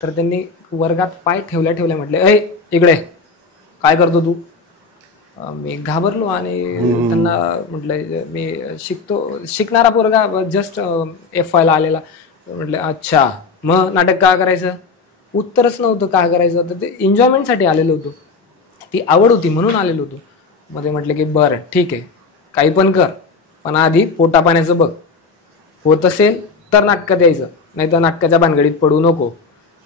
तर त्यांनी वर्गात पाय ठेवल्या ठेवल्या म्हटले, "ऐ इकडे, काय करतो तू?" मी घाबरलो आणि त्यांना म्हटलं, "मी शिकणारा पोरगा, जस्ट FY ला आलेला." म्हटले, "अच्छा, मग नाटक का करायचं?" उत्तरच नव्हतं का करायचं. तर ते एन्जॉयमेंटसाठी आलेलो होतो, ती आवड होती म्हणून आलेलो होतो. मग ते म्हटले की बरं ठीक आहे, काही पण कर, पण आधी पोटा पाण्याचं बघ. होत असेल तर नाटकात यायचं, नाही तर नाटकाच्या भानगडीत पडू नको.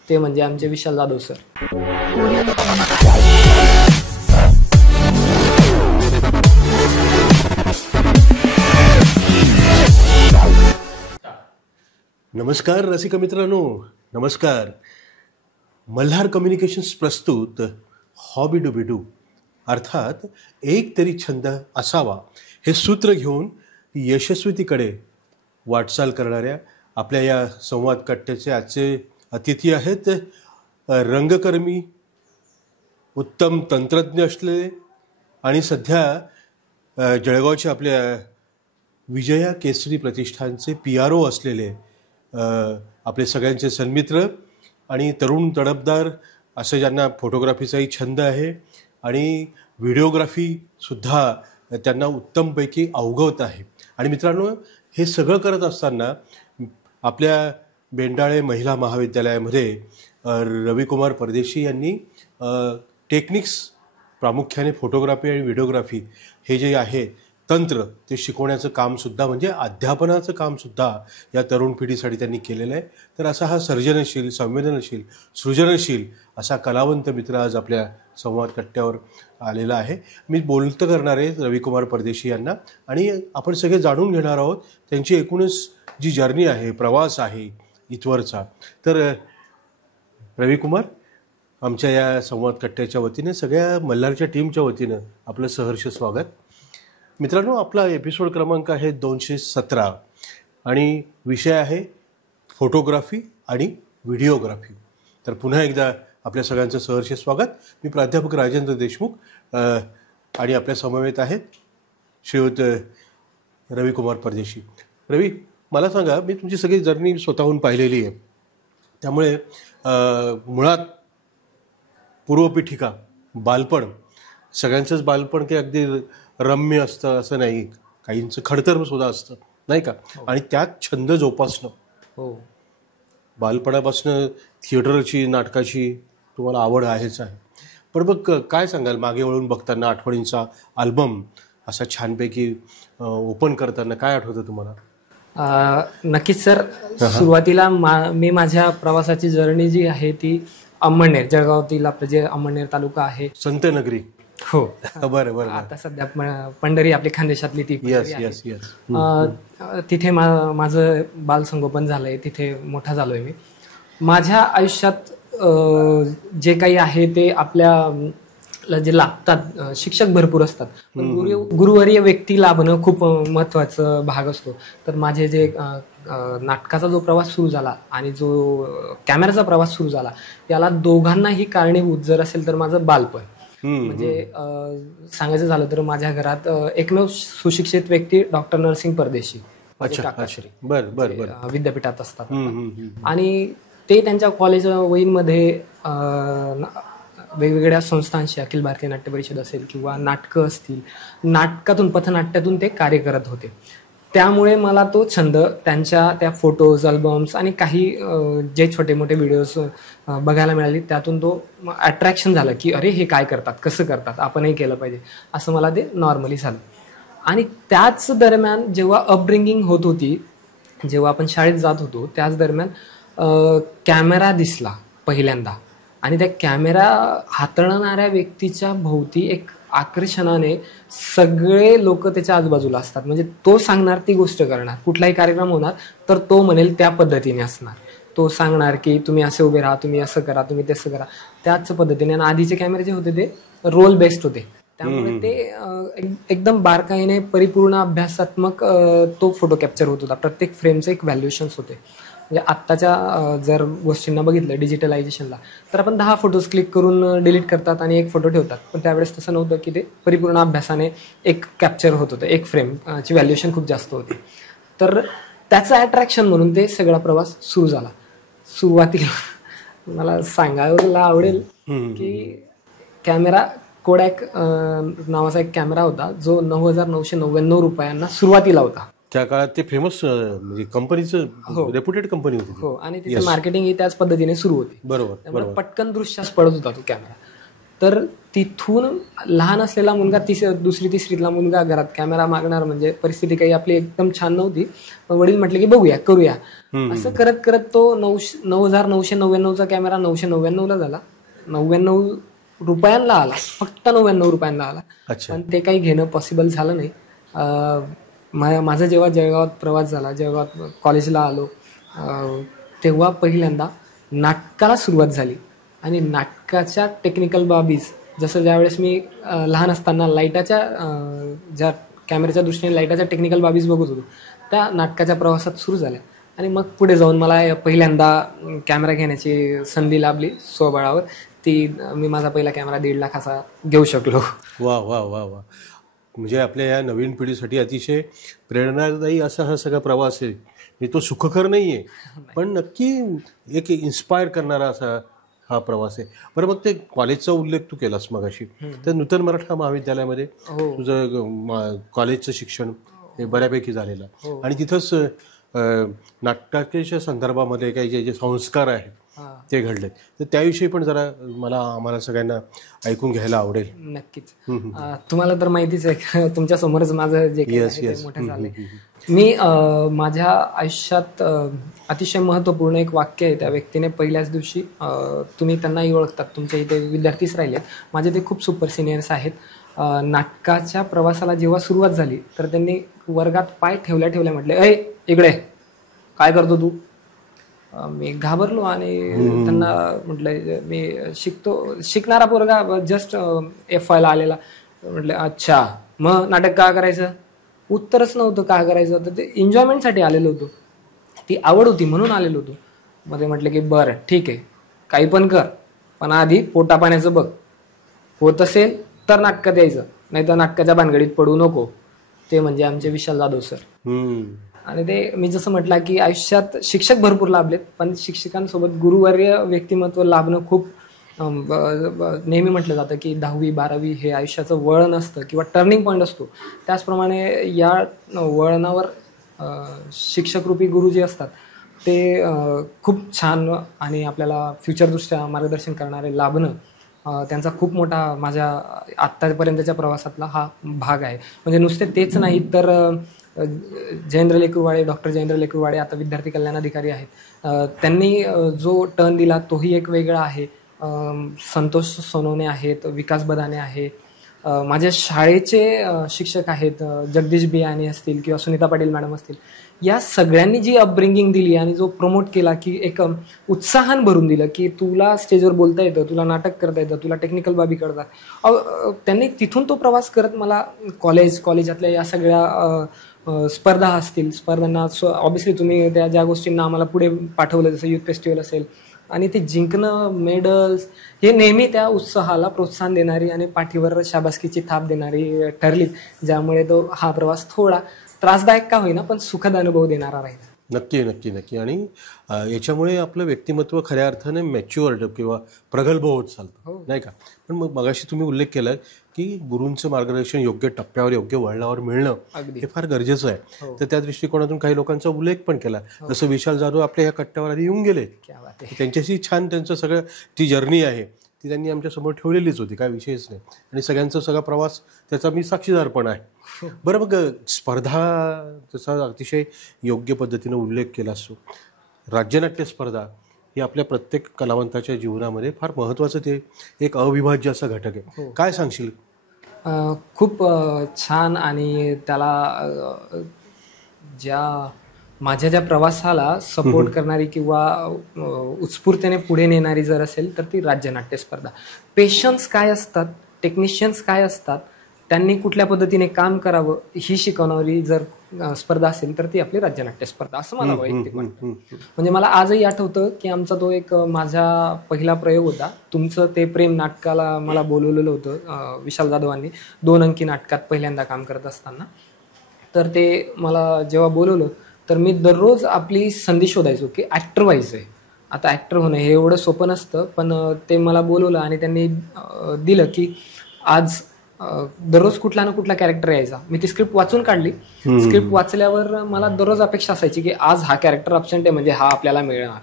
ते म्हणजे आमचे विशाल जाधव सर. नमस्कार रसिक मित्रांनो, नमस्कार. मल्हार कम्युनिकेशन्स प्रस्तुत हॉबी डुबी डू, अर्थात एक तरी छंद असावा हे सूत्र घेऊन यशस्वीतेकडे वाटचाल करणाऱ्या आपल्या या संवाद कट्ट्याचे आजचे अतिथी आहेत रंगकर्मी, उत्तम तंत्रज्ञ असलेले आणि सध्या जळगावचे आपल्या विजया केसरी प्रतिष्ठानचे PRO असलेले आपले सगळ्यांचे सन्मित्र आणि तरुण तडफदार असे ज्यांना फोटोग्राफीचाही छंद आहे आणि व्हिडिओग्राफीसुद्धा त्यांना उत्तमपैकी अवगत आहे. आणि मित्रांनो, हे सगळं करत असताना आपल्या बेंडाळे महिला महाविद्यालयामध्ये रविकुमार परदेशी यांनी टेक्निक्स, प्रामुख्याने फोटोग्राफी आणि व्हिडिओग्राफी हे जे आहे तंत्र, ते शिकवण्याचं कामसुद्धा म्हणजे अध्यापनाचं कामसुद्धा या तरुण पिढीसाठी त्यांनी केलेलं आहे. तर असा हा सर्जनशील, संवेदनशील, सृजनशील असा कलावंत मित्र आज आपल्या संवाद कट्ट्यावर आलेला आहे. मी बोलतं करणार आहे रविकुमार परदेशी यांना आणि आपण सगळे जाणून घेणार आहोत त्यांची एकूणच जी जर्नी आहे, प्रवास आहे इथवरचा. तर रविकुमार, आमच्या या संवाद कट्ट्याच्या वतीने, सगळ्या मल्हारच्या टीमच्या वतीनं आपलं सहर्ष स्वागत. मित्रांनो, आपला एपिसोड क्रमांक आहे 217 आणि विषय आहे फोटोग्राफी आणि व्हिडिओग्राफी. तर पुन्हा एकदा आपल्या सगळ्यांचं सहर्ष स्वागत. मी प्राध्यापक राजेंद्र देशमुख आणि आपल्या समवेत आहेत श्रीयुत रविकुमार परदेशी. रवी, मला सांगा, मी तुमची सगळी जर्नी स्वतःहून पाहिलेली आहे, त्यामुळे मुळात पूर्वपीठिका, बालपण, सगळ्यांचंच बालपण काही अगदी रम्य असतं असं नाही, काहींचं खडतर सुद्धा असतं, नाही का? आणि त्यात छंद जोपासणं. हो, बालपणापासनं थिएटरची, नाटकाची तुम्हाला आवड आहेच आहे. पण मग काय सांगाल, मागे वळून बघताना आठवणींचा अल्बम असा छानपैकी ओपन करताना काय आठवतं तुम्हाला? नक्कीच सर. सुरुवातीला मी माझ्या प्रवासाची जर्नी जी आहे ती अमळनेर, जळगावातील आपलं जे अमळनेर तालुका आहे, संत नगरी. हो बरं बरं. आता सध्या पंढरी आपली खानदेशातली ती यस यस यस. तिथे माझं बालसंगोपन झालंय, तिथे मोठा झालोय मी. माझ्या आयुष्यात जे काही आहे ते आपल्याला जे लागतात, शिक्षक भरपूर असतात, पण गुरुवर्य व्यक्ती लाभणं खूप महत्वाचा भाग असतो. तर माझे जे नाटकाचा जो प्रवास सुरू झाला आणि जो कॅमेराचा प्रवास सुरू झाला, याला दोघांनाही कारणीभूत जर असेल तर माझं बालपण. म्हणजे सांगायचं झालं तर माझ्या घरात एकमेव सुशिक्षित व्यक्ती डॉक्टर नरसिंग परदेशी, विद्यापीठात असतात आणि ते त्यांच्या कॉलेज वहींमध्ये वेगवेगळ्या संस्थांशी, अखिल भारतीय नाट्य परिषद असेल किंवा नाटकं असतील, नाटकातून, पथनाट्यातून ते कार्य करत होते. त्यामुळे मला तो छंद त्यांच्या त्या फोटोज, अल्बम्स आणि काही जे छोटे मोठे व्हिडिओज बघायला मिळाले, त्यातून तो अट्रॅक्शन झालं की अरे हे काय करतात, कसं करतात, आपणही केलं पाहिजे, असं मला ते नॉर्मली झालं. आणि त्याच दरम्यान जेव्हा अपब्रिंगिंग होत होती, जेव्हा आपण शाळेत जात होतो, त्याच दरम्यान कॅमेरा दिसला पहिल्यांदा आणि त्या कॅमेरा हाताळणाऱ्या व्यक्तीच्या भोवती एक आकर्षणाने सगळे लोक त्याच्या आजूबाजूला असतात. म्हणजे तो सांगणार ती गोष्ट करणार, कुठलाही कार्यक्रम होणार तर तो म्हणेल त्या पद्धतीने असणार. तो सांगणार की तुम्ही असे उभे राहा, तुम्ही असं करा, तुम्ही तसं करा, त्याच पद्धतीने. आणि आधीचे कॅमेरे जे होते ते रोल बेस्ड होते, त्यामुळे ते एकदम बारकाईने परिपूर्ण अभ्यासात्मक तो फोटो कॅप्चर होत होता. प्रत्येक फ्रेमचे एक व्हॅल्युएशन्स होते. म्हणजे आत्ताच्या जर गोष्टींना बघितलं डिजिटलायझेशनला, तर आपण 10 फोटोज क्लिक करून डिलीट करतात आणि एक फोटो ठेवतात, पण त्यावेळेस तसं नव्हतं की ते परिपूर्ण अभ्यासाने एक कॅप्चर होत होतं, एक फ्रेमची व्हॅल्युएशन खूप जास्त होती. तर त्याचं अट्रॅक्शन म्हणून ते सगळा प्रवास सुरू झाला. सुरुवातीला मला सांगायला आवडेल की कॅमेरा कोडॅक नावाचा एक कॅमेरा होता जो 9,999 रुपयांना सुरुवातीला होता. त्या काळात ते फेमस म्हणजे कंपनीचं रेप्युटेड कंपनी होती. हो, आणि तिची मार्केटिंग ही त्याच पद्धतीने सुरू होती. बरोबर. पटकन दृश्यास पडत होता तो कॅमेरा. तर तिथून लहान असलेला मुलगा दुसरी तिसरीतला मुलगा घरात कॅमेरा मागणार म्हणजे परिस्थिती काही आपली एकदम छान नव्हती. पण वडील म्हटले की बघूया करूया. असं करत करत तो 9,999चा कॅमेरा 999ला झाला. 99 रुपयांना आला, फक्त 99 रुपयांना आला. पण ते काही घेणं पॉसिबल झालं नाही. माझा जेव्हा जळगावात प्रवास झाला, जळगावात कॉलेजला आलो, तेव्हा पहिल्यांदा नाटकाला सुरुवात झाली. आणि नाटकाच्या टेक्निकल बाबीज, जसं ज्यावेळेस मी लहान असताना लाईटाच्या ज्या कॅमेऱ्याच्या दृष्टीने लाईटाच्या टेक्निकल बाबीज बघत होतो, त्या नाटकाच्या प्रवासात सुरू झाल्या. आणि मग पुढे जाऊन मला पहिल्यांदा कॅमेरा घेण्याची संधी लाभली स्वबळावर. मी माझा पहिला कॅमेरा 1.5 लाखाचा घेऊ शकलो. वा वा वा वा. म्हणजे आपल्या या नवीन पिढीसाठी अतिशय प्रेरणादायी असा हा सगळा प्रवास आहे. तो सुखकर नाही आहे, पण नक्की एक इन्स्पायर करणारा असा हा प्रवास आहे. बरं, मग ते कॉलेजचा उल्लेख तू केलास मगाशी, तर नूतन मराठा महाविद्यालयामध्ये तुझं कॉलेजचं शिक्षण हे बऱ्यापैकी झालेलं आणि तिथंच नाटकाच्या संदर्भामध्ये काही जे संस्कार आहेत ते घडले, तर त्याविषयी पण जरा आम्हाला सगळ्यांना ऐकून घ्यायला आवडेल. नक्कीच. तुम्हाला तर माहितीच आहे, तुमच्या समोरच माझं जे मोठं झालंय. मी माझ्या आयुष्यात अतिशय महत्त्वपूर्ण एक वाक्य आहे. त्या व्यक्तीने पहिल्याच दिवशी, तुम्ही त्यांनाही ओळखतात, तुमच्या इथे विद्यार्थीच राहिले, माझे ते खूप सुपर सिनियर्स आहेत. नाटकाच्या प्रवासाला जेव्हा सुरुवात झाली तर त्यांनी वर्गात पाय ठेवल्या म्हटले, "ऐ इकडे, काय करतो तू?" मी घाबरलो आणि त्यांना म्हटलं, "मी शिकणारा पोरगा, जस्ट FYला आलेला." म्हटलं, "अच्छा, मग नाटक का करायचं?" उत्तरच नव्हतं का करायचं. तर ते एन्जॉयमेंटसाठी आलेलो होतो, ती आवड होती म्हणून आलेलो होतो. मग ते म्हटलं की बरं ठीक आहे, काही पण कर, पण आधी पोटा पाण्याचं बघ. होत असेल तर नाटकात यायचं, नाही तर नाटकाच्या भानगडीत पडू नको. ते म्हणजे आमचे विशाल जाधव सर. आणि ते मी जसं म्हटलं की आयुष्यात शिक्षक भरपूर लाभलेत, पण शिक्षकांसोबत गुरुवर्य व्यक्तिमत्व लाभणं खूप नेहमी म्हटलं जातं की 10वी 12वी हे आयुष्याचं वळण असतं किंवा टर्निंग पॉईंट असतो. त्याचप्रमाणे या वळणावर शिक्षकरूपी गुरु जे असतात ते खूप छान आणि आपल्याला फ्युचरदृष्ट्या मार्गदर्शन करणारे लाभणं, त्यांचा खूप मोठा माझ्या आत्तापर्यंतच्या प्रवासातला हा भाग आहे. म्हणजे नुसते तेच नाही तर डॉक्टर जयेंद्र लेकरवाडे आता विद्यार्थी कल्याण अधिकारी आहेत, त्यांनी जो टर्न दिला तोही एक वेगळा आहे. संतोष सोनवणे आहेत, विकास बदाने आहे, माझ्या शाळेचे शिक्षक आहेत, जगदीश बियाणे असतील किंवा सुनीता पाटील मॅडम असतील. या सगळ्यांनी जी अपब्रिंगिंग दिली आणि जो प्रमोट केला की एक उत्साहान भरून दिलं की तुला स्टेजवर बोलता येतं, तुला नाटक करता येतं, तुला टेक्निकल बाबी कळतात, त्यांनी तिथून तो प्रवास करत मला कॉलेजातल्या या सगळ्या स्पर्धा असतील, स्पर्धांना ऑब्व्हियसली तुम्ही त्या ज्या गोष्टींना आम्हाला पुढे पाठवलं, जसं युथ फेस्टिवल असेल, आणि ते जिंकणं, मेडल्स, हे नेहमी त्या उत्साहाला प्रोत्साहन देणारी आणि पाठीवर शाबासकीची थाप देणारी ठरली, ज्यामुळे तो हा प्रवास थोडा त्रासदायक का होईना पण सुखद अनुभव देणारा राहील. नक्की नक्की नक्की. आणि याच्यामुळे आपलं व्यक्तिमत्व खऱ्या अर्थाने मॅच्युअर्ड किंवा प्रगल्भ होत चालतं, नाही का? पण मग मगाशी तुम्ही उल्लेख केला की गुरूंचं मार्गदर्शन योग्य टप्प्यावर, योग्य वळणावर मिळणं हे फार गरजेचं आहे. तर त्या दृष्टिकोनातून काही लोकांचा उल्लेख पण केला, जसं विशाल जाधव आपल्या ह्या कट्ट्यावर आधी येऊन गेले. त्यांच्याशी छान त्यांचं सगळं ती जर्नी आहे ती त्यांनी आमच्यासमोर ठेवलेलीच होती, काय विषयच नाही. आणि सगळ्यांचा सगळा प्रवास त्याचा मी साक्षीदार पण आहे. बरं, मग स्पर्धा, जसा अतिशय योग्य पद्धतीनं उल्लेख केला असतो, राज्यनाट्य स्पर्धा ही आपल्या प्रत्येक कलावंताच्या जीवनामध्ये फार महत्त्वाचं ते एक अविभाज्य असा घटक आहे. काय सांगशील? खूप छान. आणि त्याला माझ्या ज्या प्रवासाला सपोर्ट करणारी किंवा उत्स्फूर्तेने पुढे नेणारी जर असेल तर ती राज्यनाट्य स्पर्धा. पेशन्स काय असतात, टेक्निशियन्स काय असतात, त्यांनी कुठल्या पद्धतीने काम करावं ही शिकवणारी जर स्पर्धा असेल तर ती आपली राज्यनाट्य स्पर्धा, असं मला वैयक्तिक वाटतं. म्हणजे मला आजही आठवतं की आमचा तो एक माझा पहिला प्रयोग होता. तुमचं ते प्रेम नाटकाला मला बोलवलेलं होतं विशाल जाधवांनी, 2 अंकी नाटकात पहिल्यांदा काम करत असताना. तर ते मला जेव्हा बोलवलं तर मी दररोज आपली संधी शोधायचो की ॲक्टर व्हायचं आहे. आता ॲक्टर होणं हे एवढं सोपं नसतं, पण ते मला बोलवलं आणि त्यांनी दिलं की आज दररोज कुठला ना कुठला कॅरेक्टर यायचा. मी ती स्क्रिप्ट वाचून काढली. स्क्रिप्ट वाचल्यावर मला दररोज अपेक्षा असायची की आज हा कॅरेक्टर अब्सेंट आहे म्हणजे हा आपल्याला मिळणार.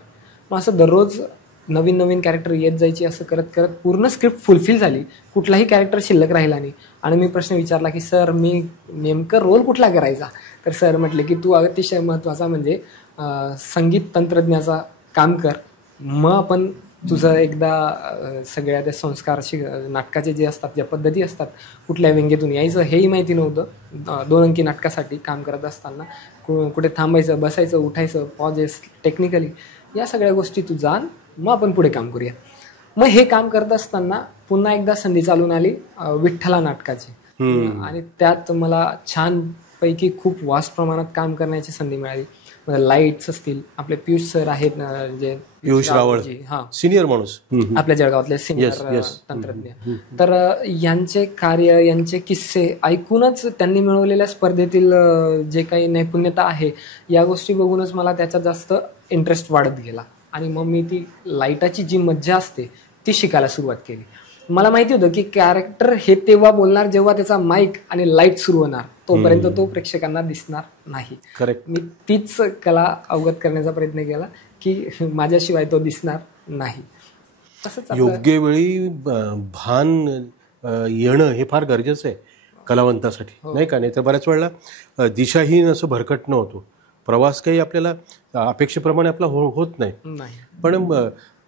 मग असं दररोज नवीन नवीन कॅरेक्टर येत जायची. असं करत करत पूर्ण स्क्रिप्ट फुलफिल झाली. कुठलाही कॅरेक्टर शिल्लक राहिला नाही. आणि मी प्रश्न विचारला की सर मी नेमकं रोल कुठला करायचा. तर सर म्हटले की तू अतिशय महत्त्वाचा म्हणजे संगीत तंत्रज्ञाचा काम कर, मग आपण तुझं एकदा सगळ्या त्या संस्कार नाटकाचे जे असतात, ज्या पद्धती असतात, कुठल्या व्यंगेतून यायचं हेही माहिती नव्हतं. 2 अंकी नाटकासाठी काम करत असताना कुठे थांबायचं, बसायचं, उठायचं, पॉजेस, टेक्निकली या सगळ्या गोष्टी तू जाण, मग आपण पुढे काम करूया. मग हे काम करत असताना पुन्हा एकदा संधी चालून आली विठ्ठला नाटकाची. आणि त्यात मला छानपैकी खूप वास्ट प्रमाणात काम करण्याची संधी मिळाली. लाईट्स असतील, आपले पियुष सर आहेत जे पियुष रावळ, सिनियर माणूस आपल्या जळगावातले सिनियर तंत्रज्ञ, तर यांचे कार्य, यांचे किस्से ऐकूनच त्यांनी मिळवलेल्या स्पर्धेतील जे काही नैपुण्यता आहे या गोष्टी बघूनच मला त्याच्यात जास्त इंटरेस्ट वाढत गेला. आणि मग मी ती लाईटाची जी मज्जा असते ती शिकायला सुरुवात केली. मला माहिती होतं की कॅरेक्टर हे तेव्हा बोलणार जेव्हा त्याचा माईक आणि लाईट सुरू होणार, तोपर्यंत तो प्रेक्षकांना दिसणार नाही. करेक्ट. मी तीच कला अवगत करण्याचा प्रयत्न केला की माझ्याशिवाय तो दिसणार नाही. तसंच योग्य वेळी भान येणं हे फार गरजेचं आहे कलावंतासाठी, नाही का? नाही तर बऱ्याच वेळेला दिशाहीन असं भरकटणं होतो. प्रवास काही आपल्याला अपेक्षेप्रमाणे आपला होत नाही. पण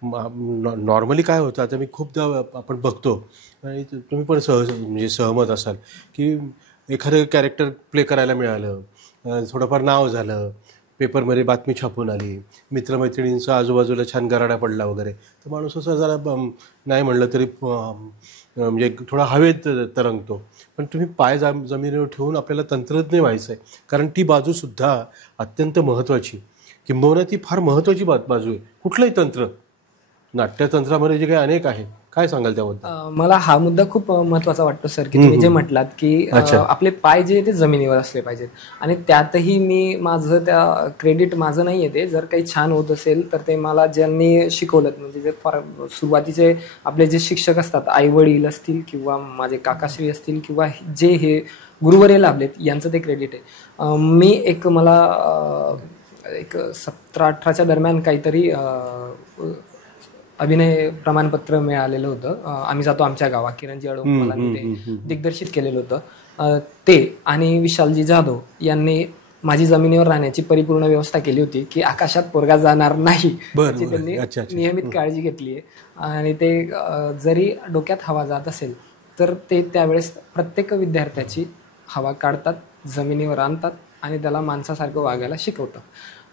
नॉर्मली काय होतं, आता मी खूपदा आपण बघतो आणि तुम्ही पण म्हणजे सहमत असाल की एखादं कॅरेक्टर प्ले करायला मिळालं, थोडंफार नाव झालं, पेपरमध्ये बातमी छापून आली, मित्रमैत्रिणींचा आजूबाजूला छान गराडा पडला वगैरे, तर माणूस असं जरा नाही म्हणलं तरी म्हणजे थोडा हवेत तरंगतो. पण तुम्ही पाय जमिनीवर ठेवून आपल्याला तंत्रज्ञ व्हायचं आहे, कारण ती बाजूसुद्धा अत्यंत महत्त्वाची, किंबहुना ती फार महत्त्वाची बाजू आहे. कुठलंही तंत्र, नाट्यतंत्रामध्ये जे काही अनेक आहे, काय सांगाल त्याबद्दल? मला हा मुद्दा खूप महत्त्वाचा वाटतो सर, की तुम्ही जे म्हटलात की आपले पाय जे ते जमिनीवर असले पाहिजेत. आणि त्यातही मी माझं त्या क्रेडिट माझं नाही आहे, ते जर काही छान होत असेल तर ते मला ज्यांनी शिकवलं, म्हणजे जे फार सुरुवातीचे आपले जे शिक्षक असतात, आई वडील असतील किंवा माझे काकाश्री असतील किंवा जे हे गुरुवर्य लाभलेत, यांचं ते क्रेडिट आहे. मी मला 17-18च्या दरम्यान काहीतरी अभिनय प्रमाणपत्र मिळालेलं होतं. आम्ही जातो आमच्या गावात, किरणजी अडोमला ते दिग्दर्शित केलेलं होतं. ते आणि विशालजी जाधव यांनी माझी जमिनीवर राहण्याची परिपूर्ण व्यवस्था केली होती की आकाशात पोरगा जाणार नाही याची त्यांनी नियमित काळजी घेतली आहे. आणि ते जरी डोक्यात हवा जात असेल तर ते त्यावेळेस प्रत्येक विद्यार्थ्याची हवा काढतात, जमिनीवर आणतात आणि त्याला माणसासारखं वागायला शिकवतात.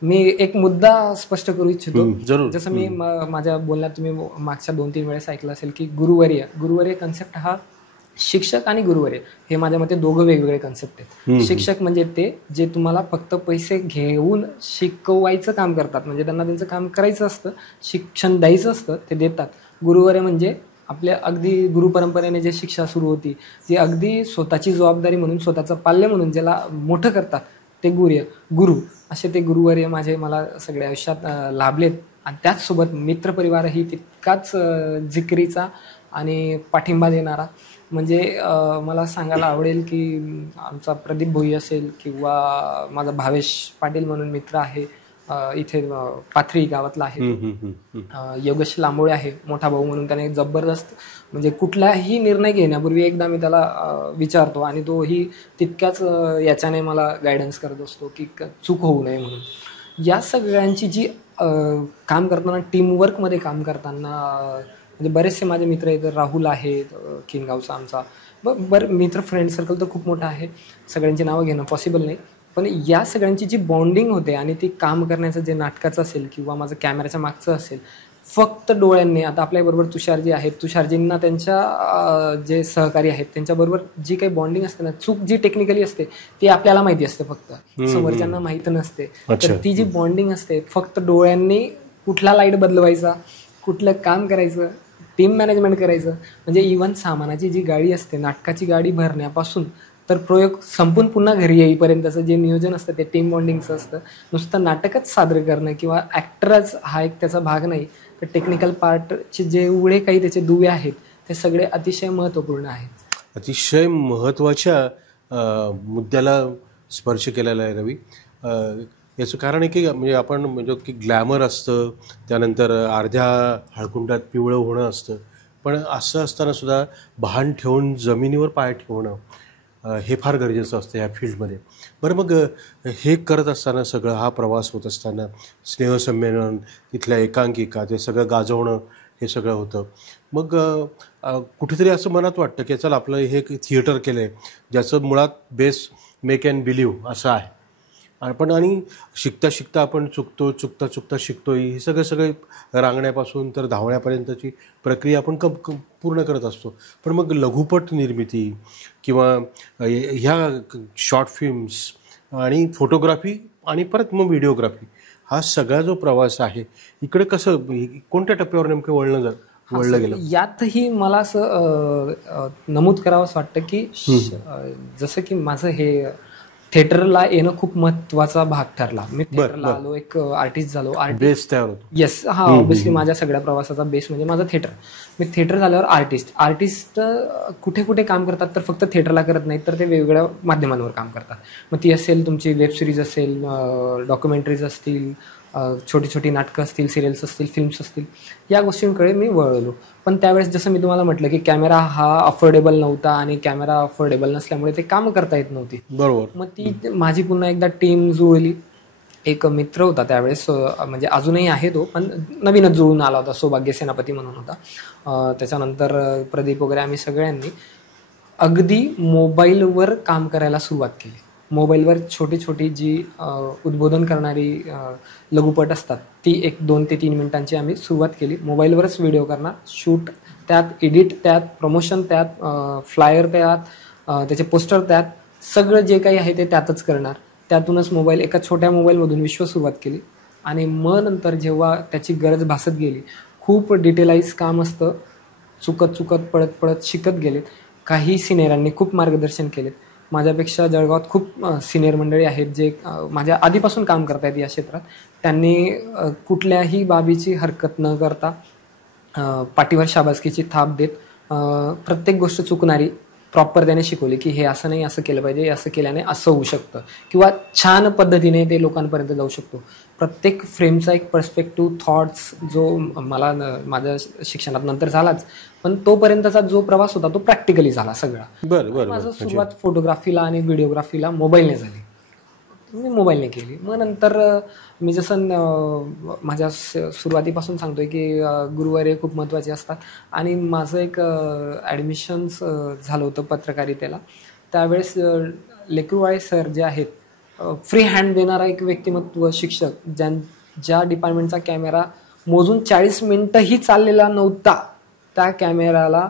मी एक मुद्दा स्पष्ट करू इच्छितो. जसं मी माझ्या बोलण्यात तुम्ही मागच्या 2-3 वेळेस ऐकलं असेल की गुरुवर्य कन्सेप्ट हा शिक्षक आणि गुरुवर्य हे माझ्या मते दोघं वेगवेगळे कन्सेप्ट आहेत. शिक्षक म्हणजे ते जे तुम्हाला फक्त पैसे घेऊन शिकवायचं काम करतात, म्हणजे त्यांना त्यांचं काम करायचं असतं, शिक्षण द्यायचं असतं, ते देतात. गुरुवर्य म्हणजे आपल्या अगदी गुरुपरंपरेने जे शिक्षा सुरू होती, जी अगदी स्वतःची जबाबदारी म्हणून, स्वतःचं पाल्य म्हणून ज्याला मोठं करतात, ते गुरु असे ते गुरुवर्य मला सगळ्या आयुष्यात लाभलेत. आणि त्याचसोबत मित्रपरिवारही तितकाच जिकरीचा आणि पाठिंबा देणारा. म्हणजे मला सांगायला आवडेल की आमचा प्रदीप भोई असेल किंवा माझा भावेश पाटील म्हणून मित्र आहे, इथे पाथरी गावातला आहे, योगेश लांबोळे आहे मोठा भाऊ म्हणून. त्याने जबरदस्त, म्हणजे कुठलाही निर्णय घेण्यापूर्वी एकदा मी त्याला विचारतो आणि तोही तितक्याच याच्याने मला गायडन्स करत असतो की चूक होऊ नये म्हणून. या सगळ्यांची जी काम करताना, टीमवर्कमध्ये काम करताना, म्हणजे बरेचसे माझे मित्र आहेत. राहुल आहे किनगावचा आमचा, मित्र फ्रेंड सर्कल तर खूप मोठा आहे, सगळ्यांची नावं घेणं पॉसिबल नाही. पण या सगळ्यांची जी बॉन्डिंग होते आणि ती काम करण्याचं जे नाटकाचं असेल किंवा माझं कॅमेऱ्याच्या मागचं असेल, फक्त डोळ्यांनी. आता आपल्याबरोबर तुषारजी आहेत, तुषारजींना त्यांच्या जे सहकारी आहेत त्यांच्याबरोबर जी काही बॉन्डिंग असते ना, चूक जी टेक्निकली असते ती आपल्याला माहिती असते, फक्त समोरच्यांना माहिती नसते. तर ती जी बॉन्डिंग असते, फक्त डोळ्यांनी कुठला लाईट बदलवायचा, कुठलं काम करायचं, टीम मॅनेजमेंट करायचं, म्हणजे इव्हन सामानाची जी गाडी असते, नाटकाची गाडी भरण्यापासून तर प्रयोग संपून पुन्हा घरी येईपर्यंतचं जे नियोजन असतं ते टीम बॉन्डिंगचं असतं. नुसतं नाटकच सादर करणं किंवा ॲक्टरच हा एक त्याचा भाग नाही, तर टेक्निकल पार्टचे जेवढे काही त्याचे दुवे आहेत ते सगळे अतिशय महत्त्वपूर्ण आहेत. अतिशय महत्त्वाच्या मुद्द्याला स्पर्श केलेला आहे रवी. याचं कारण आहे की म्हणजे आपण म्हणजे की ग्लॅमर असतं, त्यानंतर अर्ध्या हळकुंडात पिवळं होणं असतं, पण असं असताना सुद्धा भान ठेवून जमिनीवर पाय ठेवणं हे फार गरजेचं असतं ह्या फील्डमध्ये. बरं, मग हे करत असताना सगळं हा प्रवास होत असताना स्नेहसंमेलन, तिथल्या एकांकिका, ते सगळं गाजवणं हे सगळं होतं. मग कुठेतरी असं मनात वाटतं की चल आपलं हे थिएटर केलं आहे ज्याचं मुळात बेस मेक अँड बिलीव्ह असं आहे, पण आणि शिकता शिकता आपण चुकता चुकता शिकतो, हे सगळे रांगण्यापासून तर धावण्यापर्यंतची प्रक्रिया आपण पूर्ण करत असतो. पण मग लघुपट निर्मिती किंवा ह्या शॉर्ट फिल्म्स आणि फोटोग्राफी आणि परत मग व्हिडिओग्राफी, हा सगळा जो प्रवास आहे इकडे कसं कोणत्या टप्प्यावर नेमकं वळलं गेलं? यातही मला असं नमूद करावंसं वाटतं की जसं की माझं हे थिएटरला येणं खूप महत्वाचा भाग ठरला. मी थिएटरला आलो, एक आर्टिस्ट झालो, बेस तयार होतो. येस, हा ऑब्व्हियसली माझ्या सगळ्या प्रवासाचा बेस म्हणजे माझं थिएटर. मी थिएटर झाल्यावर आर्टिस्ट कुठे कुठे काम करतात तर फक्त थिएटरला करत नाहीत, तर ते वेगवेगळ्या माध्यमांवर काम करतात. मग ती असेल तुमची वेब सिरीज असेल, डॉक्युमेंटरीज असतील, छोटी छोटी नाटकं असतील, सिरियल्स असतील, फिल्म्स असतील, या गोष्टींकडे मी वळलो. पण त्यावेळेस जसं मी तुम्हाला म्हटलं की कॅमेरा हा अफोर्डेबल नव्हता आणि कॅमेरा अफोर्डेबल नसल्यामुळे ते कामं करता येत नव्हती. बरोबर. मग ती माझी पुन्हा एकदा टीम जुळली. एक मित्र होता त्यावेळेस, म्हणजे अजूनही आहे तो, पण नवीनच जुळून आला होता, सौभाग्य सेनापती म्हणून होता. त्याच्यानंतर प्रदीप वगैरे आम्ही सगळ्यांनी अगदी मोबाईलवर काम करायला सुरुवात केली. मोबाईलवर छोटी छोटी जी उद्बोधन करणारी लघुपट असतात ती 1-2 ते 3 मिनिटांची आम्ही सुरुवात केली. मोबाईलवरच व्हिडिओ करणार, शूट त्यात, एडिट त्यात, प्रमोशन त्यात, फ्लायर त्यात, त्याचे पोस्टर त्यात, सगळं जे काही आहे ते त्यातच करणार. त्यातूनच एका छोट्या मोबाईलमधून विश्व सुरुवात केली. आणि मग नंतर जेव्हा त्याची गरज भासत गेली, खूप डिटेलाइज काम असतं, चुकत पळत शिकत गेलेत. काही सिनियरांनी खूप मार्गदर्शन केलेत. माझ्यापेक्षा जळगावात खूप सिनियर मंडळी आहेत जे माझ्या आधीपासून काम करतायत या क्षेत्रात. त्यांनी कुठल्याही बाबीची हरकत न करता, पाठीवर शाबासकीची थाप देत, प्रत्येक गोष्ट चुकणारी प्रॉपर त्याने शिकवली की हे असं नाही, असं केलं पाहिजे, असं केल्याने असं होऊ शकतं, किंवा छान पद्धतीने ते लोकांपर्यंत जाऊ शकतो. प्रत्येक फ्रेमचा एक पर्स्पेक्टिव्ह, थॉट्स जो मला माझ्या शिक्षणात नंतर झालाच, पण तोपर्यंतचा जो प्रवास होता तो प्रॅक्टिकली झाला सगळा. माझं सुरुवात फोटोग्राफीला आणि व्हिडिओग्राफीला मोबाईलने झाली. मी मोबाईलने केली. मग नंतर मी जसं माझ्या सुरुवातीपासून सांगतोय की गुरुवारी खूप महत्त्वाचे असतात, आणि माझं एक ॲडमिशन्स झालं होतं पत्रकारितेला. त्यावेळेस लेकरूवाळे सर जे आहेत, फ्री हँड देणारा एक व्यक्तिमत्व, शिक्षक, ज्या डिपार्टमेंटचा कॅमेरा मोजून 40 मिनिटंही चाललेला नव्हता, त्या कॅमेराला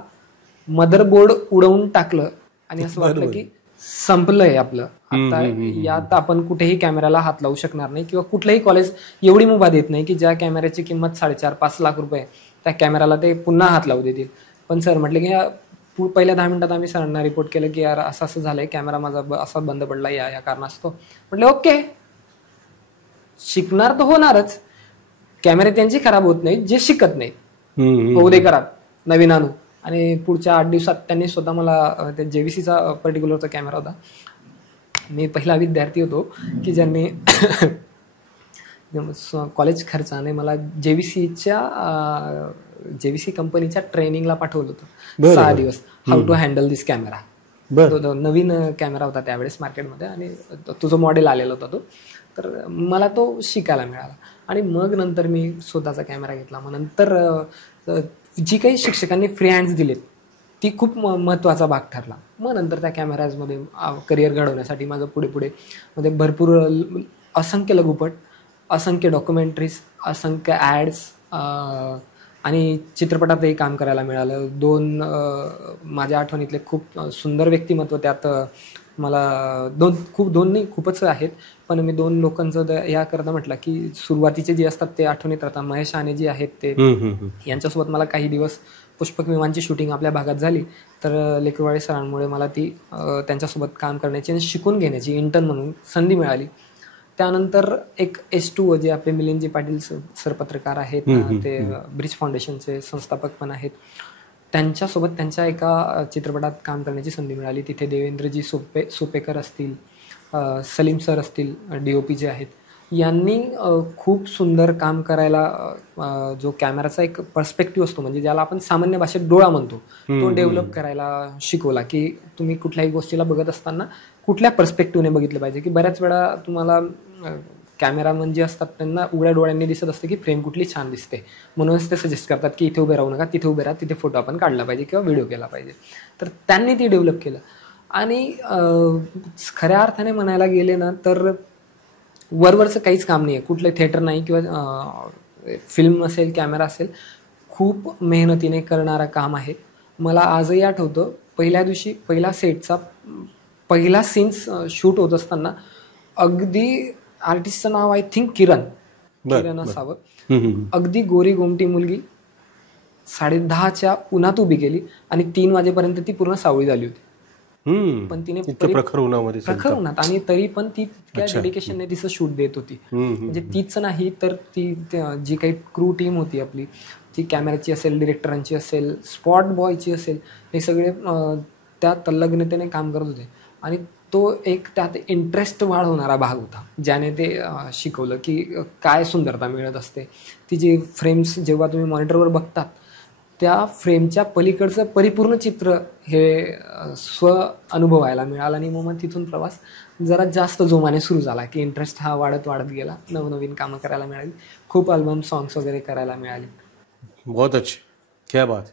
मदरबोर्ड उडवून टाकलं आणि असं वाटलं की संपलंय आपलं आता, यात आपण कुठेही कॅमेराला हात लावू शकणार नाही, किंवा कुठलंही कॉलेज एवढी मुभा देत नाही की ज्या कॅमेऱ्याची किंमत 4.5-5 लाख रुपये त्या कॅमेराला ते पुन्हा हात लावू देतील. पण सर म्हटले की पहिल्या 10 मिनिटात आम्ही सरांना रिपोर्ट केलं की यार असं झालंय, कॅमेरा माझा असा बंद पडला या कारणास्तव. म्हटलं ओके, शिकणार तर होणारच, कॅमेरे त्यांची खराब होत नाहीत जे शिकत नाहीत, होऊ दे खराब, नवीन आणू. आणि पुढच्या 8 दिवसात त्यांनी स्वतः मला त्या JVCचा पर्टिक्युलरचा कॅमेरा होता. मी पहिला विद्यार्थी होतो की ज्यांनी कॉलेज खर्चाने मला JVC कंपनीच्या ट्रेनिंगला पाठवलं होतं 6 दिवस, how to handle this camera. तो नवीन कॅमेरा होता त्यावेळेस मार्केटमध्ये, आणि तो जो मॉडेल आलेला होता तो, तर मला तो शिकायला मिळाला. आणि मग नंतर मी स्वतःचा कॅमेरा घेतला. मग नंतर जी काही शिक्षकांनी फ्री हँड्स दिलेत ती खूप महत्त्वाचा भाग ठरला. मग नंतर त्या कॅमेराजमध्ये करिअर घडवण्यासाठी माझं पुढे म्हणजे भरपूर असंख्य लघुपट, असंख्य डॉक्युमेंटरीज, असंख्य ॲड्स आणि चित्रपटातही काम करायला मिळालं. 2 माझ्या आठवणीतले खूप सुंदर व्यक्तिमत्व त्यात मला खूपच आहेत, पण मी 2 लोकांचं याकरता म्हटलं की सुरुवातीचे जे असतात ते आठवणीत राहतात. महेश आने जी आहेत ते, यांच्यासोबत मला काही दिवस पुष्पक विमानची शूटिंग आपल्या भागात झाली तर लेकरवाडे सरांमुळे मला ती त्यांच्यासोबत काम करण्याची आणि शिकून घेण्याची इंटर्न म्हणून संधी मिळाली. त्यानंतर एक S2 जे आपले मिलिंदजी पाटील सर पत्रकार आहेत, ते ब्रिज फाउंडेशनचे संस्थापक पण आहेत, त्यांच्यासोबत त्यांच्या एका चित्रपटात काम करण्याची संधी मिळाली. तिथे देवेंद्रजी सोपेकर असतील, सलीम सर असतील, DOP जे आहेत, यांनी खूप सुंदर काम करायला जो कॅमेराचा एक पर्स्पेक्टिव्ह असतो, म्हणजे ज्याला आपण सामान्य भाषेत डोळा म्हणतो, तो डेव्हलप करायला शिकवला. की तुम्ही कुठल्याही गोष्टीला बघत असताना कुठल्या पर्स्पेक्टिव्हने बघितलं पाहिजे. की बऱ्याच वेळा तुम्हाला कॅमेरामन जे असतात त्यांना उघड्या डोळ्यांनी दिसत असते की फ्रेम कुठली छान दिसते, म्हणूनच ते सजेस्ट करतात की इथे उभे राहू नका, तिथे उभे राहा, तिथे फोटो आपण काढला पाहिजे किंवा व्हिडिओ केला पाहिजे. तर त्यांनी ते डेव्हलप केलं. आणि खऱ्या अर्थाने म्हणायला गेले ना तर वरवरचं काहीच काम नाही आहे, कुठलं थिएटर नाही किंवा फिल्म असेल, कॅमेरा असेल, खूप मेहनतीने करणारं काम आहे. मला आजही आठवतं पहिल्या दिवशी पहिला सेटचा पहिला सीन्स शूट होत असताना अगदी आर्टिस्टचं नाव आय थिंक किरण असावं, अगदी गोरी गोमटी मुलगी 10:30च्या उन्हात उभी केली आणि 3 वाजेपर्यंत ती पूर्ण सावळी झाली होती. पण तिने प्रखर उन्हात आणि तरी पण ती त्या डेडिकेशनने तिचं शूट देत होती. म्हणजे तीच नाही तर ती जी काही क्रू टीम होती आपली, ती कॅमेराची असेल, डिरेक्टरांची असेल, स्पॉट बॉयची असेल, हे सगळे त्या तल्लग्नतेने काम करत होते. आणि तो एक त्यात इंटरेस्ट वाढवणारा भाग होता, ज्याने ते शिकवलं की काय सुंदरता मिळत असते. ती जी फ्रेम्स जेव्हा तुम्ही मॉनिटरवर बघतात त्या फ्रेमच्या पलीकडचं परिपूर्ण चित्र हे अनुभवायला मिळालं. आणि मग तिथून प्रवास जरा जास्त जोमाने सुरू झाला की इंटरेस्ट हा वाढत गेला, नवनवीन कामं करायला मिळाली, खूप अल्बम सॉंग्स वगैरे करायला मिळाली. बहुत अच्छे, क्या बात.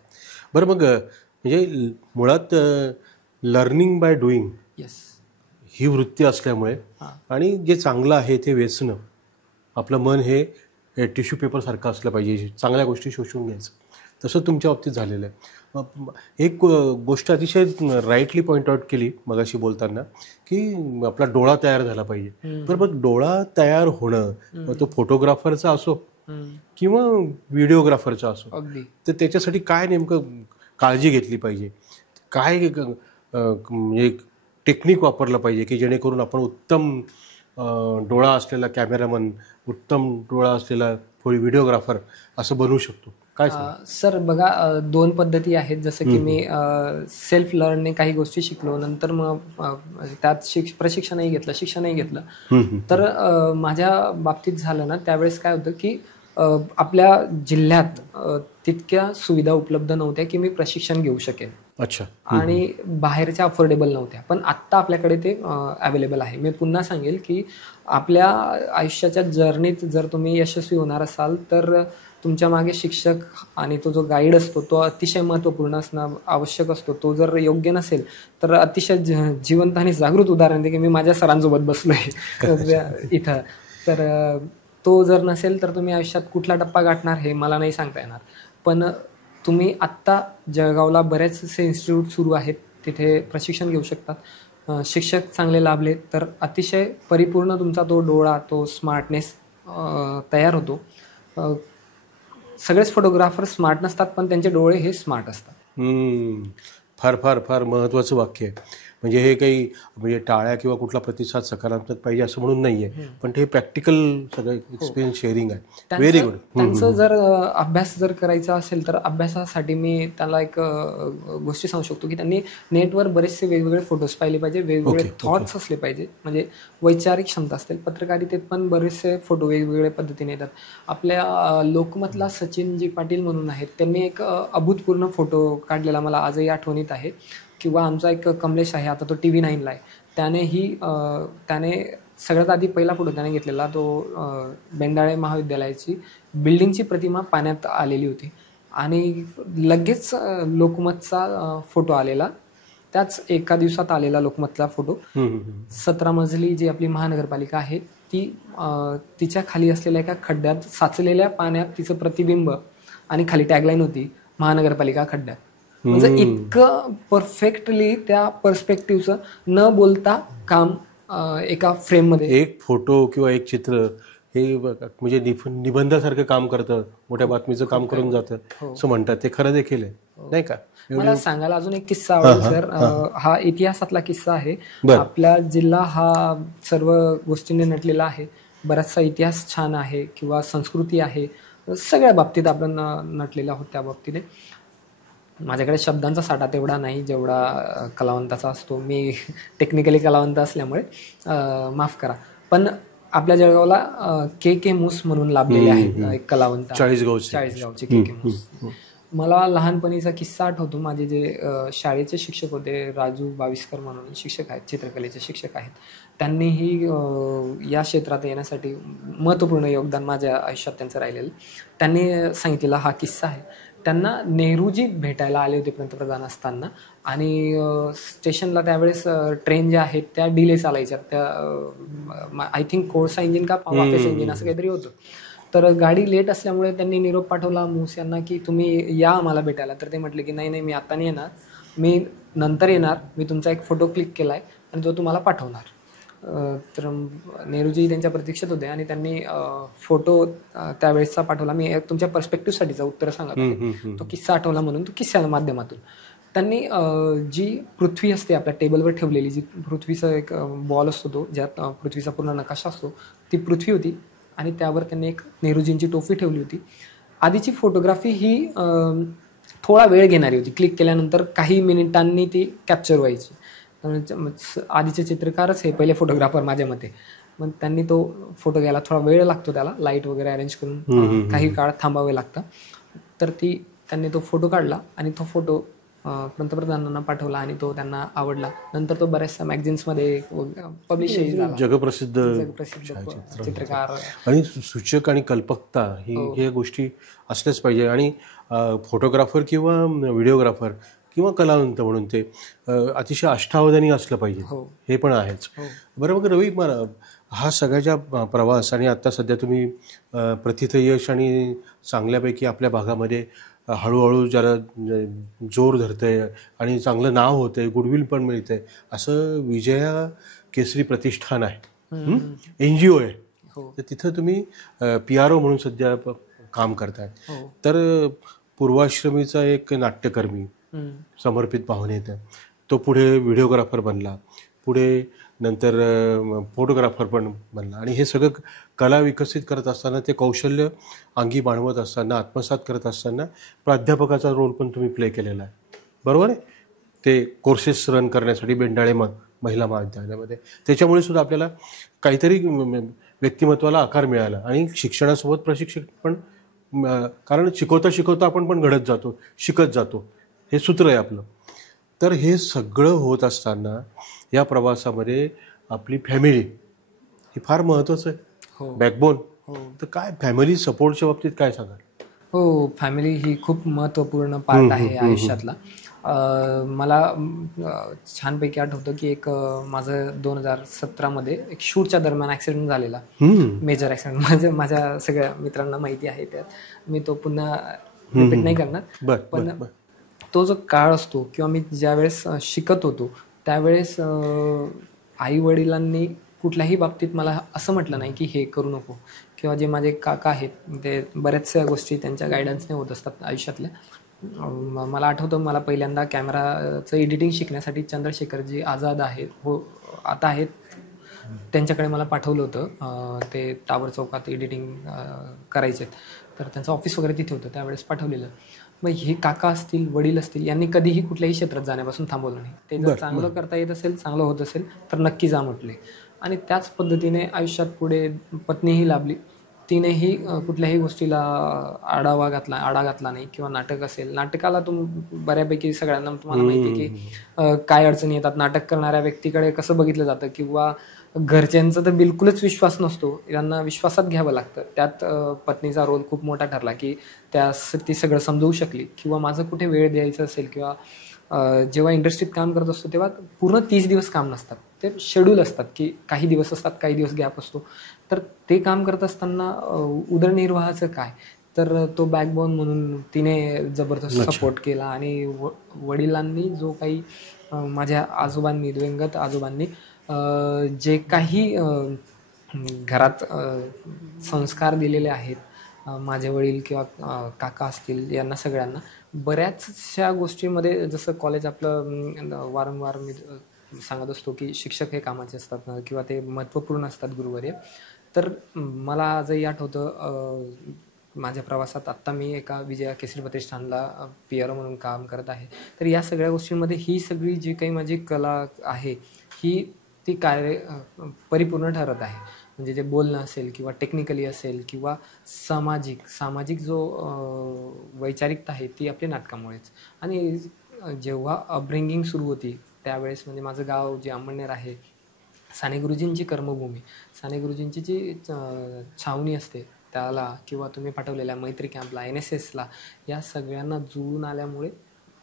बरं, मग म्हणजे मुळात लर्निंग बाय डुईंग ही वृत्ती असल्यामुळे आणि जे चांगलं आहे ते वेचणं, आपलं मन हे टिश्यू पेपरसारखं असलं पाहिजे, चांगल्या गोष्टी शोषून घ्यायचं, तसं तुमच्या बाबतीत झालेलं आहे. एक गोष्ट अतिशय राईटली पॉईंट आउट केली मगाशी बोलताना की आपला डोळा तयार झाला पाहिजे. तर मग डोळा तयार होणं, मग तो फोटोग्राफरचा असो किंवा व्हिडिओग्राफरचा असो, तर त्याच्यासाठी काय नेमकं काळजी घेतली पाहिजे, काय म्हणजे टेक्निक वापरलं पाहिजे की जेणेकरून आपण उत्तम डोळा असलेला कॅमेरामन, उत्तम डोळा असलेला व्हिडिओग्राफर असं बनवू शकतो? काय सर बघा, 2 पद्धती आहेत. जसं की मी सेल्फ लर्नने काही गोष्टी शिकलो, नंतर मग त्यात प्रशिक्षणही घेतलं, शिक्षणही घेतलं. तर माझ्या बाबतीत झालं ना, त्यावेळेस काय होतं की आपल्या जिल्ह्यात तितक्या सुविधा उपलब्ध नव्हत्या की मी प्रशिक्षण घेऊ शकेन. अच्छा. आणि बाहेरच्या अफोर्डेबल नव्हत्या, पण आत्ता आपल्याकडे ते अवेलेबल आहे. मी पुन्हा सांगेल की आपल्या आयुष्याच्या जर्नीत जर तुम्ही यशस्वी होणार असाल तर तुमच्या मागे शिक्षक आणि तो जो गाईड असतो तो अतिशय महत्त्वपूर्ण असणं आवश्यक असतो. तो जर योग्य नसेल तर अतिशय जिवंत आणि जागृत उदाहरण दे की मी माझ्या सरांसोबत बसलोय इथं, तर तो जर नसेल तर तुम्ही आयुष्यात कुठला टप्पा गाठणार हे मला नाही सांगता येणार. पण तुम्ही आत्ता जळगावला बरेचसे इन्स्टिट्यूट सुरू आहेत, तिथे प्रशिक्षण घेऊ शकतात. शिक्षक चांगले लाभले तर अतिशय परिपूर्ण तुमचा तो डोळा, तो स्मार्टनेस तयार होतो. सगळेच फोटोग्राफर स्मार्ट नसतात, पण त्यांचे डोळे हे स्मार्ट असतात. फार फार फार महत्त्वाचं वाक्य आहे. म्हणजे हे काही म्हणजे टाळ्या किंवा कुठला प्रतिसाद सकारात्मक पाहिजे असं म्हणून नाही आहे, पण ते प्रॅक्टिकल सगळं एक्सपिरियन्स शेअरिंग आहे. Very good. त्यांचं जर अभ्यास जर करायचा असेल तर अभ्यासासाठी मी त्याला एक गोष्टी सांगू शकतो की त्यांनी नेटवर बरेचसे वेगवेगळे फोटोज पाहिले पाहिजे, वेगवेगळे थॉट्स असले पाहिजे, म्हणजे वैचारिक क्षमता असतील. पत्रकारितेत पण बरेचसे फोटो वेगवेगळ्या पद्धतीने येतात. आपल्या लोकमतला सचिनजी पाटील म्हणून आहेत, त्यांनी एक अभूतपूर्व फोटो काढलेला मला आजही आठवणीत आहे. किंवा आमचा एक कमलेश आहे, आता तो TV9ला आहे, त्याने सगळ्यात आधी पहिला फोटो त्याने घेतलेला तो बेंडाळे महाविद्यालयाची बिल्डिंगची प्रतिमा पाण्यात आलेली होती आणि लगेच लोकमतचा फोटो आलेला, त्याच एका दिवसात आलेला लोकमतला फोटो. 17 मजली जी आपली महानगरपालिका आहे ती, तिच्या खाली असलेल्या एका खड्ड्यात साचलेल्या पाण्यात तिचं प्रतिबिंब आणि खाली टॅगलाईन होती महानगरपालिका खड्ड्यात. म्हणजे इतकं परफेक्टली त्या पर्स्पेक्टिव्हचं न बोलता काम एका फ्रेममध्ये. एक फोटो किंवा एक चित्र हे म्हणजे निबंधासारखं काम करतं, मोठ्या बातमीचं काम करून जातं असं म्हणतात. ते खरं देखील आहे. नाही का? मला सांगायला अजून एक किस्सा आवडेल सर. हा इतिहासातला किस्सा आहे. आपला जिल्हा हा सर्व गोष्टींनी नटलेला आहे. बराचसा इतिहास छान आहे किंवा संस्कृती आहे, सगळ्या बाबतीत आपण नटलेला आहोत. त्या बाबतीने माझ्याकडे शब्दांचा साठा तेवढा नाही जेवढा कलावंताचा असतो. मी टेक्निकली कलावंत असल्यामुळे माफ करा, पण आपल्या जळगावला के मूस म्हणून लाभलेले आहेत एक कलावंत, चाळीसगावचे के मूस. मला लहानपणीचा किस्सा आठवतो. माझे जे शाळेचे शिक्षक होते, राजू बाविस्कर म्हणून शिक्षक आहेत, चित्रकलेचे शिक्षक आहेत. त्यांनीही या क्षेत्रात येण्यासाठी महत्त्वपूर्ण योगदान माझ्या आयुष्यात त्यांचं राहिलेलं. त्यांनी सांगितलेला हा किस्सा आहे. त्यांना नेहरूजी भेटायला आले होते पंतप्रधान असताना, आणि स्टेशनला त्यावेळेस ट्रेन ज्या आहेत त्या डिले चालायच्या. त्या आय थिंक कोळसा इंजिन का वाफेस इंजिन असं काहीतरी होतं. तर गाडी लेट असल्यामुळे त्यांनी निरोप पाठवला मूस यांना की तुम्ही या आम्हाला भेटायला. तर ते म्हटले की नाही मी आता नाही येणार, मी नंतर येणार, मी तुमचा एक फोटो क्लिक केला आहे आणि तो तुम्हाला पाठवणार. तर नेहरूजी त्यांच्या प्रतीक्षेत होते आणि त्यांनी फोटो त्यावेळेसचा पाठवला. मी तुमच्या पर्स्पेक्टिव्हसाठीचं उत्तर सांगत तो किस्सा आठवला म्हणून तो किस्स्याच्या माध्यमातून त्यांनी जी पृथ्वी असते आपल्या टेबलवर ठेवलेली, जी पृथ्वीचा एक बॉल असतो तो, ज्यात पृथ्वीचा पूर्ण नकाशा असतो, ती पृथ्वी होती आणि त्यावर त्यांनी एक नेहरूजींची टोपी ठेवली होती. आधीची फोटोग्राफी ही थोडा वेळ घेणारी होती. क्लिक केल्यानंतर काही मिनिटांनी ती कॅप्चर व्हायची. आधीचे चित्रकारच हे पहिले फोटोग्राफर माझ्या मते. मग त्यांनी तो फोटो घ्यायला थोडा वेळ लागतो, त्याला लाईट वगैरे अरेंज करून काही काळ थांबावे लागतं. तर त्यांनी तो फोटो काढला आणि तो फोटो पंतप्रधानांना पाठवला आणि तो त्यांना आवडला. नंतर तो बऱ्याचशा मॅगझिन्समध्ये पब्लिशही झाला. जगप्रसिद्ध चित्रकार आणि सूचक आणि कल्पकता ही गोष्टी असल्याच पाहिजे. आणि फोटोग्राफर किंवा व्हिडिओग्राफर किंवा कलावंत म्हणून ते अतिशय अष्टावधानी असलं पाहिजे, हे पण आहेच. बरोबर रवी, हा सगळ्याच्या प्रवास आणि आता सध्या तुम्ही प्रथितयश आणि चांगल्यापैकी आपल्या भागामध्ये हळूहळू ज्याला जोर धरतंय आणि चांगलं नाव होतंय, गुडविल पण मिळतंय, असं विजया केसरी प्रतिष्ठान आहे, NGO आहे. तर तिथं तुम्ही PRO म्हणून सध्या काम करताय. तर पूर्वाश्रमीचा एक नाट्यकर्मी समर्पित पाहुणे येतं, तो पुढे व्हिडिओग्राफर बनला, पुढे नंतर फोटोग्राफर पण बनला. आणि हे सगळं कला विकसित करत असताना, ते कौशल्य अंगी बाणवत असताना, आत्मसात करत असताना प्राध्यापकाचा रोल पण तुम्ही प्ले केलेला आहे, बरोबर आहे? ते कोर्सेस रन करण्यासाठी बेंडाळे महिला महाविद्यालयामध्ये, त्याच्यामुळे सुद्धा आपल्याला काहीतरी व्यक्तिमत्वाला आकार मिळाला. आणि शिक्षणासोबत प्रशिक्षक पण, कारण शिकवता शिकवता आपण पण घडत जातो, शिकत जातो, हे सूत्र आहे आपलं. तर हे सगळं होत असताना या प्रवासामध्ये आपली फॅमिली ही फार महत्त्वाचं आहे, बॅकबोन. तर काय फॅमिली सपोर्टच्या बाबतीत काय सांगाल? हो, फॅमिली ही खूप महत्त्वपूर्ण पार्ट आहे आयुष्यातला. मला छानपैकी आठवतं की एक माझं 2017 एक शूटच्या दरम्यान ॲक्सिडेंट झालेला, मेजर ॲक्सिडेंट. माझ्या सगळ्या मित्रांना माहिती आहे, त्यात मी तो पुन्हा रिपीट नाही करणार. पण तो जो काळ असतो किंवा मी ज्यावेळेस शिकत होतो त्यावेळेस आई वडिलांनी कुठल्याही बाबतीत मला असं म्हटलं नाही की हे करू नको, किंवा जे माझे काका आहेत ते बऱ्याचशा गोष्टी त्यांच्या गायडन्सने होत असतात आयुष्यातल्या. मला आठवतं, मला पहिल्यांदा कॅमेराचं एडिटिंग शिकण्यासाठी चंद्रशेखरजी आझाद आता आहेत, त्यांच्याकडे मला पाठवलं होतं. ते टावर चौकात एडिटिंग करायचे, तर त्यांचं ऑफिस वगैरे तिथे होतं, त्यावेळेस पाठवलेलं. मग हे काका असतील, वडील असतील, यांनी कधीही कुठल्याही क्षेत्रात जाण्यापासून थांबवलं नाही. ते जर चांगलं करता येत असेल, चांगलं होत असेल तर नक्की जा म्हटले. आणि त्याच पद्धतीने आयुष्यात पुढे पत्नीही लाभली. तिनेही कुठल्याही गोष्टीला आढा घातला नाही. किंवा नाटक असेल, नाटकाला बऱ्यापैकी सगळ्यांना तुम्हाला माहिती आहे की काय अडचणी येतात. नाटक करणाऱ्या व्यक्तीकडे कसं बघितलं जातं, किंवा घरच्यांचा तर बिलकुलच विश्वास नसतो, त्यांना विश्वासात घ्यावं लागतं. त्यात पत्नीचा रोल खूप मोठा ठरला की ती सगळं समजवू शकली. किंवा माझं कुठे वेळ द्यायचं असेल, किंवा जेव्हा इंडस्ट्रीत काम करत असतो तेव्हा पूर्ण 30 दिवस काम नसतात, ते शेड्यूल असतात की काही दिवस असतात, काही दिवस गॅप असतो. तर ते काम करत असताना उदरनिर्वाहाचं काय, तर तो बॅकबोन म्हणून तिने जबरदस्त सपोर्ट केला. आणि वडिलांनी जो काही माझ्या आजोबांनी, दिवंगत आजोबांनी जे काही घरात संस्कार दिलेले आहेत, माझे वडील किंवा काका असतील, यांना सगळ्यांना बऱ्याचशा गोष्टींमध्ये जसं कॉलेज आपलं वारंवार मी सांगत असतो की शिक्षक हे कामाचे असतात ना, किंवा ते महत्त्वपूर्ण असतात गुरुवर्य. तर मला आजही आठवतं माझ्या प्रवासात आत्ता मी एका विजया केसरी प्रतिष्ठानला PR म्हणून काम करत आहे. तर या सगळ्या गोष्टींमध्ये ही सगळी जी काही माझी कला आहे ती कार्य परिपूर्ण ठरत आहे. म्हणजे जे बोलणं असेल किंवा टेक्निकली असेल किंवा सामाजिक जो वैचारिकता आहे ती आपली नाटकामुळेच. आणि जेव्हा अपब्रिंगिंग सुरू होती त्यावेळेस म्हणजे माझं गाव जे अंमळनेर आहे, साने गुरुजींची कर्मभूमी, साने गुरुजींची जी छावणी असते त्याला किंवा तुम्ही पाठवलेल्या मैत्री कॅम्पला, NSSला, या सगळ्यांना जुळून आल्यामुळे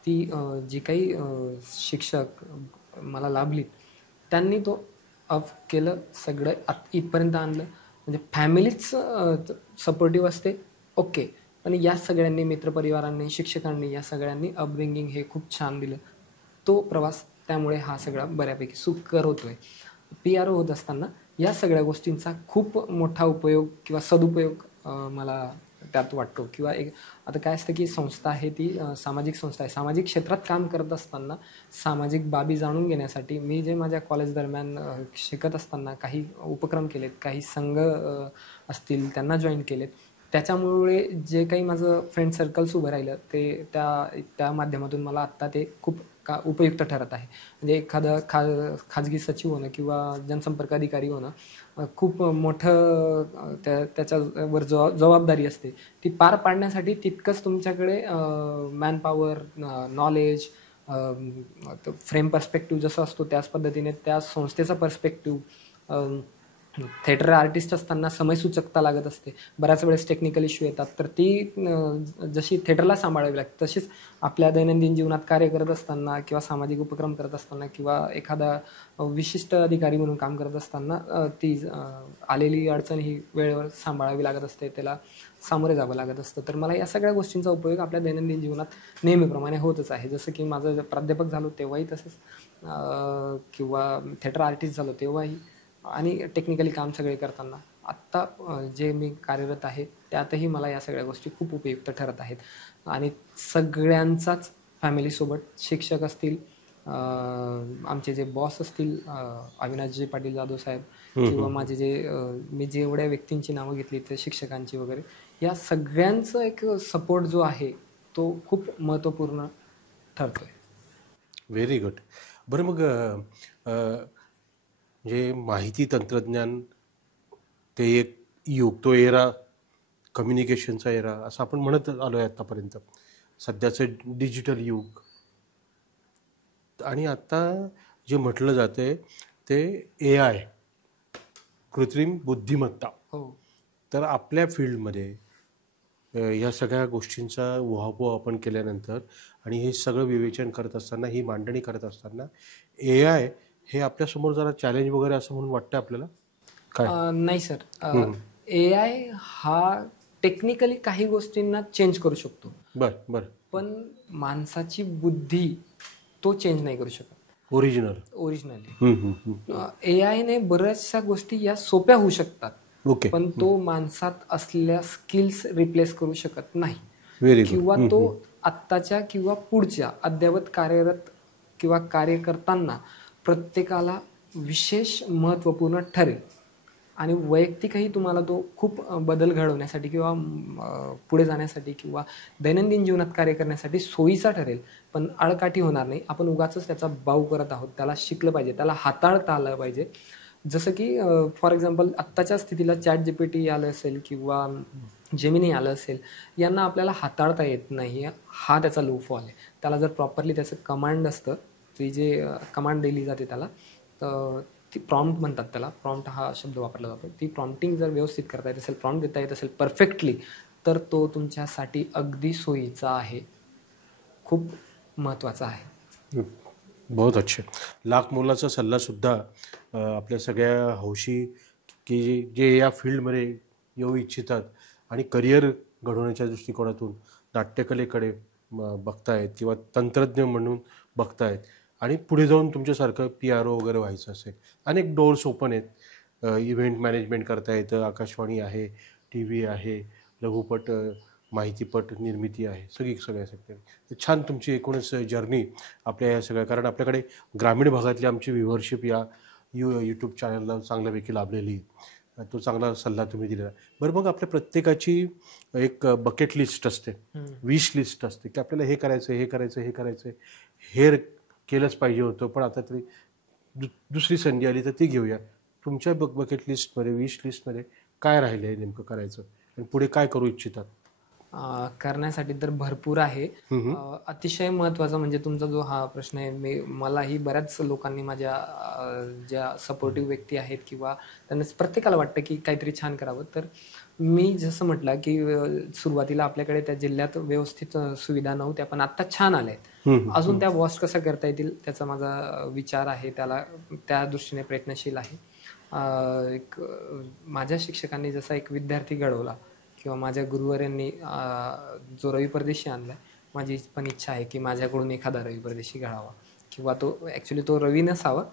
ती जी काही शिक्षक मला लाभली त्यांनी तो अप केलं, सगळं इथपर्यंत आणलं. म्हणजे फॅमिलीच सपोर्टिव्ह असते, ओके, पण या सगळ्यांनी, मित्रपरिवारांनी, शिक्षकांनी, या सगळ्यांनी अपब्रिंगिंग हे खूप छान दिलं. तो प्रवास त्यामुळे हा सगळा बऱ्यापैकी सुखकर होतोय. PRO होत असताना या सगळ्या गोष्टींचा खूप मोठा उपयोग किंवा सदुपयोग मला त्यात वाटतो. किंवा एक आता काय असतं की संस्था आहे ती सामाजिक संस्था आहे. सामाजिक क्षेत्रात काम करत असताना सामाजिक बाबी जाणून घेण्यासाठी मी जे माझ्या कॉलेज दरम्यान शिकत असताना काही उपक्रम केलेत, काही संघ असतील त्यांना जॉईन केलेत, त्याच्यामुळे जे काही माझं फ्रेंड सर्कल्स उभं राहिलं ते त्या माध्यमातून मला आत्ता ते खूप उपयुक्त ठरत आहे. म्हणजे एखादं खाजगी सचिव होणं किंवा जनसंपर्क अधिकारी होणं खूप मोठं त्याच्यावर जबाबदारी असते. ती पार पाडण्यासाठी तितकंच तुमच्याकडे मॅनपॉवर, नॉलेज, फ्रेम पर्स्पेक्टिव्ह जसं असतो त्याच पद्धतीने त्या संस्थेचा पर्स्पेक्टिव्ह, थिएटर आर्टिस्ट असताना समयसूचकता लागत असते. बऱ्याच वेळेस टेक्निकल इश्यू येतात, तर ती जशी थिएटरला सांभाळावी लागते तशीच आपल्या दैनंदिन जीवनात कार्य करत असताना किंवा सामाजिक उपक्रम करत असताना किंवा एखादा विशिष्ट अधिकारी म्हणून काम करत असताना ती आलेली अडचण ही वेळेवर सांभाळावी लागत असते, त्याला सामोरे जावं लागत असतं. तर मला या सगळ्या गोष्टींचा उपयोग आपल्या दैनंदिन जीवनात नेहमीप्रमाणे होतच आहे. जसं की माझं प्राध्यापक झालो तेव्हाही तसंच, किंवा थिएटर आर्टिस्ट झालो तेव्हाही, आणि टेक्निकली काम सगळे करताना आत्ता जे मी कार्यरत आहे त्यातही मला या सगळ्या गोष्टी खूप उपयुक्त ठरत आहेत. आणि सगळ्यांचाच फॅमिलीसोबत, शिक्षक असतील, आमचे जे बॉस असतील अविनाशजी पाटील जाधव साहेब, किंवा माझे जे मी जेवढ्या व्यक्तींची नावं घेतली ते शिक्षकांची वगैरे, या सगळ्यांचं एक सपोर्ट जो आहे तो खूप महत्त्वपूर्ण ठरतोय. Very good. बरं, मग जे माहिती तंत्रज्ञान ते एक युग, तो एरा, कम्युनिकेशनचा एरा असं आपण म्हणत आलो आहे आत्तापर्यंत, सध्याचं डिजिटल युग. आणि आता जे म्हटलं जाते ते AI, कृत्रिम बुद्धिमत्ता. हो. तर आपल्या फील्डमध्ये या सगळ्या गोष्टींचा उहापोह आपण केल्यानंतर आणि हे सगळं विवेचन करत असताना, ही मांडणी करत असताना, AI हे आपल्यासमोर जरा चॅलेंज वगैरे असं म्हणून वाटतं आपल्याला काय? नाही सर, AI हा टेक्निकली काही गोष्टींना चेंज करू शकतो, बर, पण माणसाची बुद्धी तो चेंज नाही करू शकत. ओरिजिनली AI ने बऱ्याचशा गोष्टी या सोप्या होऊ शकतात, ओके, पण तो माणसात असलेल्या स्किल्स रिप्लेस करू शकत नाही. व्हेरी किंवा तो आत्ताच्या किंवा पुढच्या अद्ययावत कार्यरत किंवा कार्य करताना प्रत्येकाला विशेष महत्त्वपूर्ण ठरेल. आणि वैयक्तिकही तुम्हाला तो खूप बदल घडवण्यासाठी किंवा पुढे जाण्यासाठी किंवा दैनंदिन जीवनात कार्य करण्यासाठी सोयीचा ठरेल, पण आळकाठी होणार नाही. आपण उगाचच त्याचा बाऊ करत आहोत. त्याला शिकलं पाहिजे, त्याला हाताळता आलं पाहिजे. जसं की फॉर एक्झाम्पल आत्ताच्या स्थितीला ChatGPT आलं असेल किंवा जेमिनी आलं असेल, यांना आपल्याला हाताळता येत नाही, हा त्याचा लूपफॉल आहे. त्याला जर प्रॉपरली त्याचं कमांड असतं, ती जे कमांड दिली जाते त्याला, तर ती प्रॉम्प्ट म्हणतात त्याला, प्रॉम्प्ट हा शब्द वापरला जातो. ती प्रॉम्प्टिंग जर व्यवस्थित करता येत असेल, प्रॉम्प्ट देता येत असेल परफेक्टली, तर तो तुमच्यासाठी अगदी सोयीचा आहे, खूप महत्त्वाचा आहे. बहुत अच्छे. लाख मोलाचा सल्लासुद्धा आपल्या सगळ्या हौशी की जे या फील्डमध्ये येऊ इच्छितात आणि करिअर घडवण्याच्या दृष्टिकोनातून नाट्यकलेकडे बघतायत किंवा तंत्रज्ञ म्हणून बघतायत आणि पुढे जाऊन तुमच्यासारखं PRO वगैरे व्हायचं असेल, अनेक डोर्स ओपन आहेत. इव्हेंट मॅनेजमेंट करता येतं, आकाशवाणी आहे, TV आहे, लघुपट माहितीपट निर्मिती आहे सगळ्या छान तुमची एकूणच जर्नी आपल्या या सगळ्या, कारण आपल्याकडे ग्रामीण भागातली आमची व्ह्युअरशिप या यूट्यूब चॅनलला चांगल्यापैकी लाभलेली, तो चांगला सल्ला तुम्ही दिलेला. बरं, मग आपल्या प्रत्येकाची एक बकेट लिस्ट असते, विश लिस्ट असते की आपल्याला हे करायचं, हे करायचं, हे करायचं, हे केलंच पाहिजे होतं, पण आता तरी दुसरी संधी आली तर ती घेऊया. तुमच्या बकेट लिस्टमध्ये, विश लिस्टमध्ये काय राहिलं आहे नेमकं करायचं आणि पुढे काय करू इच्छितात? करण्यासाठी तर भरपूर आहे. अतिशय महत्त्वाचा म्हणजे तुमचा जो हा प्रश्न आहे, मलाही बऱ्याच लोकांनी माझ्या ज्या सपोर्टिव्ह व्यक्ती आहेत किंवा त्यांना प्रत्येकाला वाटतं की काहीतरी छान करावं, तर मी जसं म्हटलं की सुरुवातीला आपल्याकडे त्या जिल्ह्यात व्यवस्थित सुविधा नव्हत्या, पण आता छान आल्या आहेत. अजून त्या वॉश कसा करता येतील त्याचा माझा विचार आहे, त्याला त्या दृष्टीने प्रयत्नशील आहे. एक माझ्या शिक्षकांनी जसा एक विद्यार्थी घडवला किंवा माझ्या गुरुवारांनी जो रवी परदेशी आणला, माझी पण इच्छा आहे की माझ्याकडून एखादा रवी परदेशी घडावा, किंवा तो ॲक्च्युली तो रवी नसावा,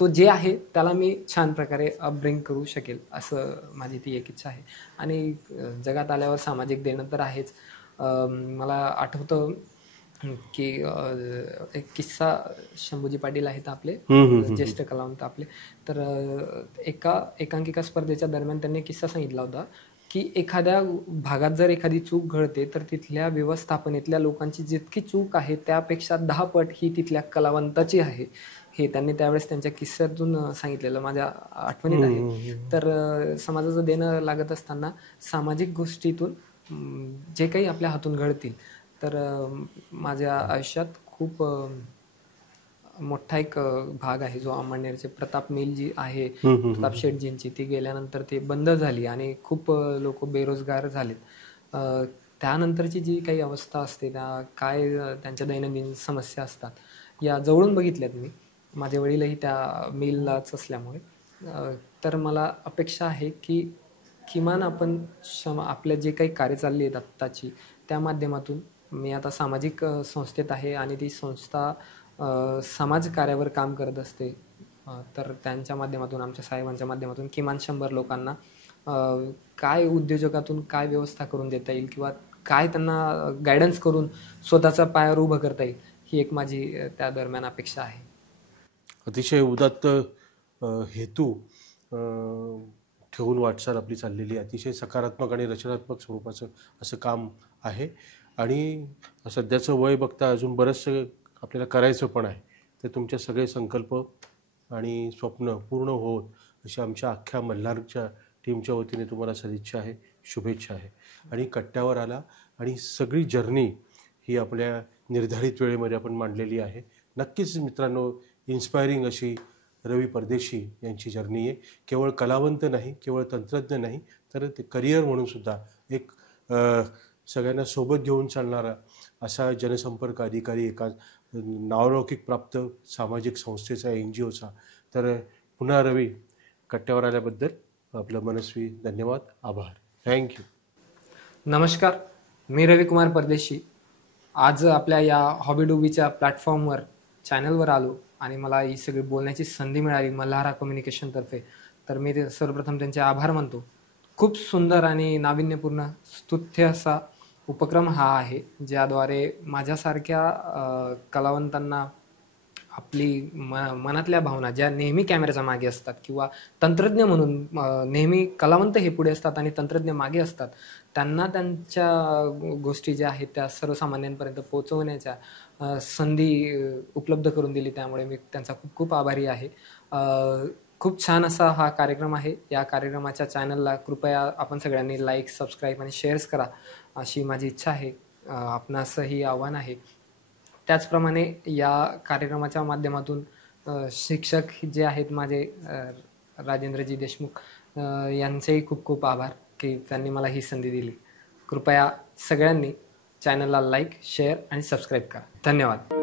तो जे आहे त्याला मी छान प्रकारे अपब्रिंग करू शकेल, असं माझी ती एक इच्छा आहे. आणि जगात आल्यावर सामाजिक देणं तर आहेच. मला आठवतं की एक किस्सा, शंभूजी पाटील आहेत आपले ज्येष्ठ कलावंत आपले, तर एकांकिका स्पर्धेच्या दरम्यान त्यांनी किस्सा सांगितला होता की एखाद्या भागात जर एखादी चूक घडते तर तिथल्या व्यवस्थापनेतल्या लोकांची जितकी चूक आहे त्यापेक्षा 10 पट ही तिथल्या कलावंताची आहे. हे त्यांनी त्यावेळेस त्यांच्या किस्स्यातून सांगितलेलं माझ्या आठवणीत आहे. तर समाजाचं देणं लागत असताना सामाजिक गोष्टीतून जे काही आपल्या हातून घडतील, तर माझ्या आयुष्यात खूप मोठा एक भाग आहे जो अमळनेरचे प्रताप मिल जी आहे, प्रताप शेठजींची, ती गेल्यानंतर ते बंद झाली आणि खूप लोक बेरोजगार झालेत. त्यानंतरची जी काही अवस्था असते, त्या काय त्यांच्या दैनंदिन समस्या असतात, या जवळून बघितल्यात मी. माझे वडीलही त्या मिललाच असल्यामुळे. तर मला अपेक्षा आहे की किमान आपण आपल्या जे काही कार्य चालली आहेत आत्ताची, त्या माध्यमातून, मी आता सामाजिक संस्थेत आहे आणि ती संस्था समाजकार्यावर काम करत असते, तर त्यांच्या माध्यमातून, आमच्या साहेबांच्या माध्यमातून किमान 100 लोकांना काय उद्योजकातून काय व्यवस्था करून देता येईल किंवा काय त्यांना गायडन्स करून स्वतःचा पायावर उभं करता येईल, ही एक माझी त्या दरम्यान अपेक्षा आहे. अतिशय उदात्त हेतू ठेवून वाटचाल आपली चाललेली, अतिशय सकारात्मक आणि रचनात्मक स्वरूपाचं असं काम आहे. आणि सध्याचं वय बघता अजून बरंचसं आपल्याला करायचं पण आहे. ते तुमचे सगळे संकल्प आणि स्वप्न पूर्ण होत अशी आमच्या अख्ख्या मल्हारच्या टीमच्या वतीने तुम्हाला सदिच्छा आहे, शुभेच्छा आहे. आणि कट्ट्यावर आला आणि सगळी जर्नी ही आपल्या निर्धारित वेळेमध्ये आपण मांडलेली आहे. नक्कीच मित्रांनो, इन्स्पायरिंग अशी रवी परदेशी यांची जर्नी आहे. केवळ कलावंत नाही, केवळ तंत्रज्ञ नाही, तर ते करिअर म्हणून सुद्धा एक सगळ्यांना सोबत घेऊन चालणारा असा जनसंपर्क अधिकारी, एका नावलौकिक प्राप्त सामाजिक संस्थेचा, NGOचा. तर पुन्हा रवी, कट्ट्यावर आल्याबद्दल आपलं मनस्वी धन्यवाद, आभार, थँक्यू. नमस्कार, मी रविकुमार परदेशी. आज आपल्या या हॉबी डुबीच्या प्लॅटफॉर्मवर, चॅनलवर आलो आणि मला ही सगळी बोलण्याची संधी मिळाली मल्हारा कम्युनिकेशनतर्फे. तर मी सर्वप्रथम त्यांचे आभार मानतो. खूप सुंदर आणि नाविन्यपूर्ण स्तुत्य असा उपक्रम हा आहे, ज्याद्वारे माझ्यासारख्या कलावंतांना आपली मनातल्या भावना, ज्या नेहमी कॅमेऱ्याच्या मागे असतात किंवा तंत्रज्ञ म्हणून नेहमी कलावंत हे पुढे असतात आणि तंत्रज्ञ मागे असतात, त्यांना त्यांच्या गोष्टी ज्या आहेत त्या सर्वसामान्यांपर्यंत पोहोचवण्याच्या संधी उपलब्ध करून दिली. त्यामुळे मी त्यांचा खूप खूप आभारी आहे. खूप छान असा हा कार्यक्रम आहे. या कार्यक्रमाच्या चॅनलला कृपया आपण सगळ्यांनी लाईक, सबस्क्राईब आणि शेअर्स करा, अशी माझी इच्छा आहे. आपणासही आव्हान आहे. त्याचप्रमाणे या कार्यक्रमाच्या माध्यमातून शिक्षक जे आहेत माझे, राजेंद्रजी देशमुख, यांचेही खूप खूप आभार की त्यांनी मला ही संधी दिली. कृपया सगळ्यांनी चॅनलला लाईक, शेअर आणि सबस्क्राईब करा. धन्यवाद.